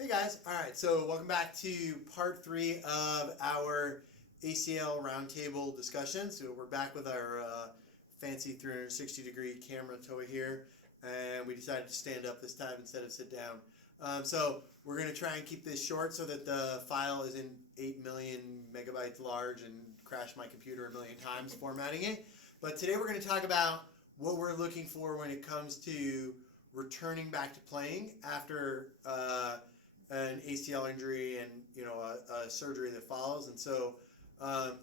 Hey guys, alright, so welcome back to part 3 of our ACL Round Table discussion. So we're back with our fancy 360 degree camera over here, and we decided to stand up this time instead of sit down. So we're going to try and keep this short so that the file isn't 8 million megabytes large and crash my computer a million times formatting it. But today we're going to talk about what we're looking for when it comes to returning back to playing after an ACL injury and a surgery that follows. And so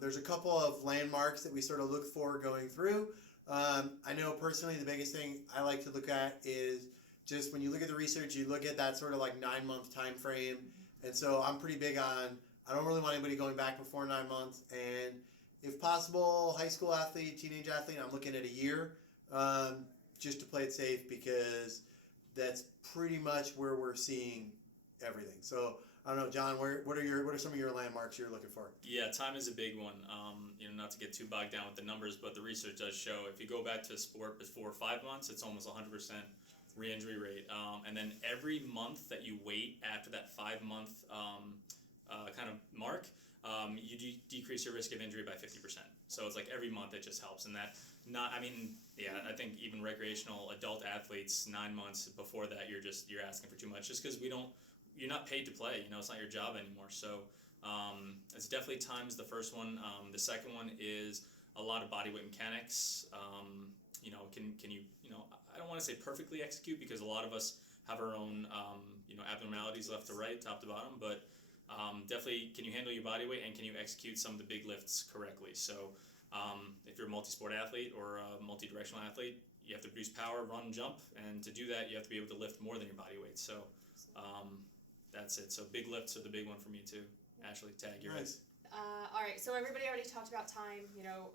there's a couple of landmarks that we sort of look for going through. I know personally the biggest thing I like to look at is just when you look at the research, you look at that sort of like 9-month time frame. And so I'm pretty big on, I don't really want anybody going back before 9 months, and if possible, high school athlete, teenage athlete, I'm looking at a year, just to play it safe, because that's pretty much where we're seeing everything. So I don't know, John, what are some of your landmarks you're looking for? Yeah, time is a big one. Not to get too bogged down with the numbers, but the research does show if you go back to a sport before 5 months, it's almost 100% re-injury rate. And then every month that you wait after that 5-month kind of mark, you decrease your risk of injury by 50%. So it's like every month it just helps. And I think even recreational adult athletes, 9 months before that, you're asking for too much, just because you're not paid to play. It's not your job anymore. So it's definitely time's the first one. The second one is a lot of body weight mechanics. Can you I don't want to say perfectly execute, because a lot of us have our own abnormalities left to right, top to bottom, but definitely can you handle your body weight and can you execute some of the big lifts correctly. So if you're a multi-sport athlete or a multi-directional athlete, you have to produce power, run, jump, and to do that you have to be able to lift more than your body weight. So that's it. So big lifts are the big one for me too. Ashley, tag, you're Nice. All right, so everybody already talked about time.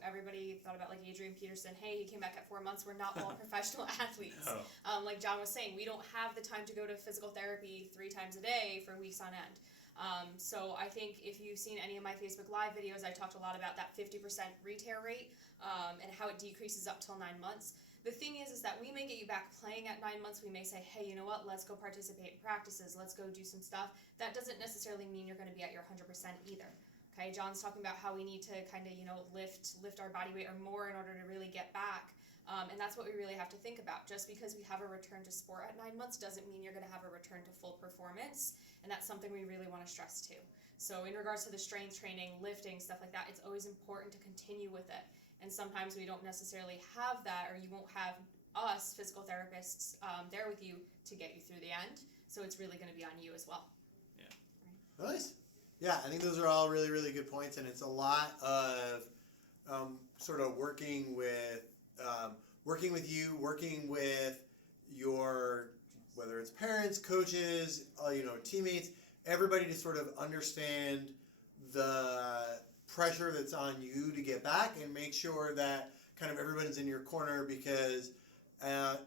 Everybody thought about like Adrian Peterson. Hey, he came back at 4 months. We're not all professional athletes. No. Like John was saying, we don't have the time to go to physical therapy 3 times a day for weeks on end. So I think if you've seen any of my Facebook Live videos, I talked a lot about that 50% re-tear rate and how it decreases up till 9 months. The thing is that we may get you back playing at 9 months. We may say, hey, you know what, let's go participate in practices. Let's go do some stuff. That doesn't necessarily mean you're going to be at your 100% either. Okay, John's talking about how we need to kind of, lift our body weight or more in order to really get back. And that's what we really have to think about. Just because we have a return to sport at 9 months doesn't mean you're going to have a return to full performance. And that's something we really want to stress too. So in regards to the strength training, lifting, stuff like that, it's always important to continue with it. And sometimes we don't necessarily have that, or you won't have us, physical therapists, there with you to get you through the end. So it's really going to be on you as well. Yeah. Right? Nice. Yeah, I think those are all really, really good points, and it's a lot of sort of working with you, working with your, whether it's parents, coaches, teammates, everybody to sort of understand the pressure that's on you to get back and make sure that kind of everybody's in your corner, because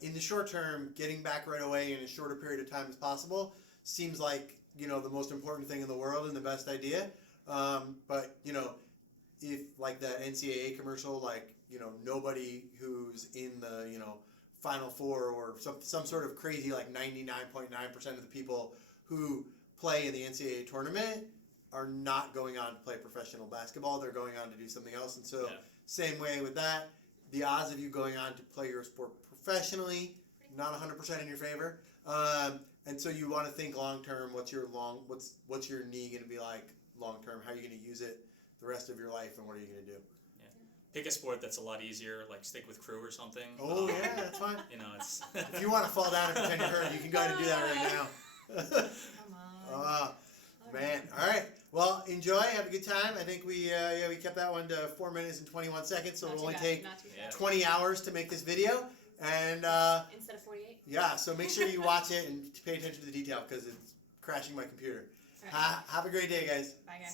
in the short term, getting back right away in as short a period of time as possible seems like the most important thing in the world and the best idea. But if like that NCAA commercial, nobody who's in the Final Four or some sort of crazy, like 99.9% of the people who play in the NCAA tournament are not going on to play professional basketball. They're going on to do something else. And so same way with that, the odds of you going on to play your sport professionally, not 100% in your favor. And so you want to think long term. What's your knee going to be like long term? How are you going to use it the rest of your life, and what are you going to do? Yeah. Pick a sport that's a lot easier, like stick with crew or something. Oh yeah, that's fine. It's if you want to fall down and pretend you're hurt, you can go ahead and do that right now. Come on. Man. All right. Well, enjoy. Have a good time. I think we kept that one to 4 minutes and 21 seconds, so it'll only take 20 hours to make this video. And instead of 48. Yeah, so make sure you watch it and pay attention to the detail, because it's crashing my computer. Right. Have a great day, guys. Bye, guys.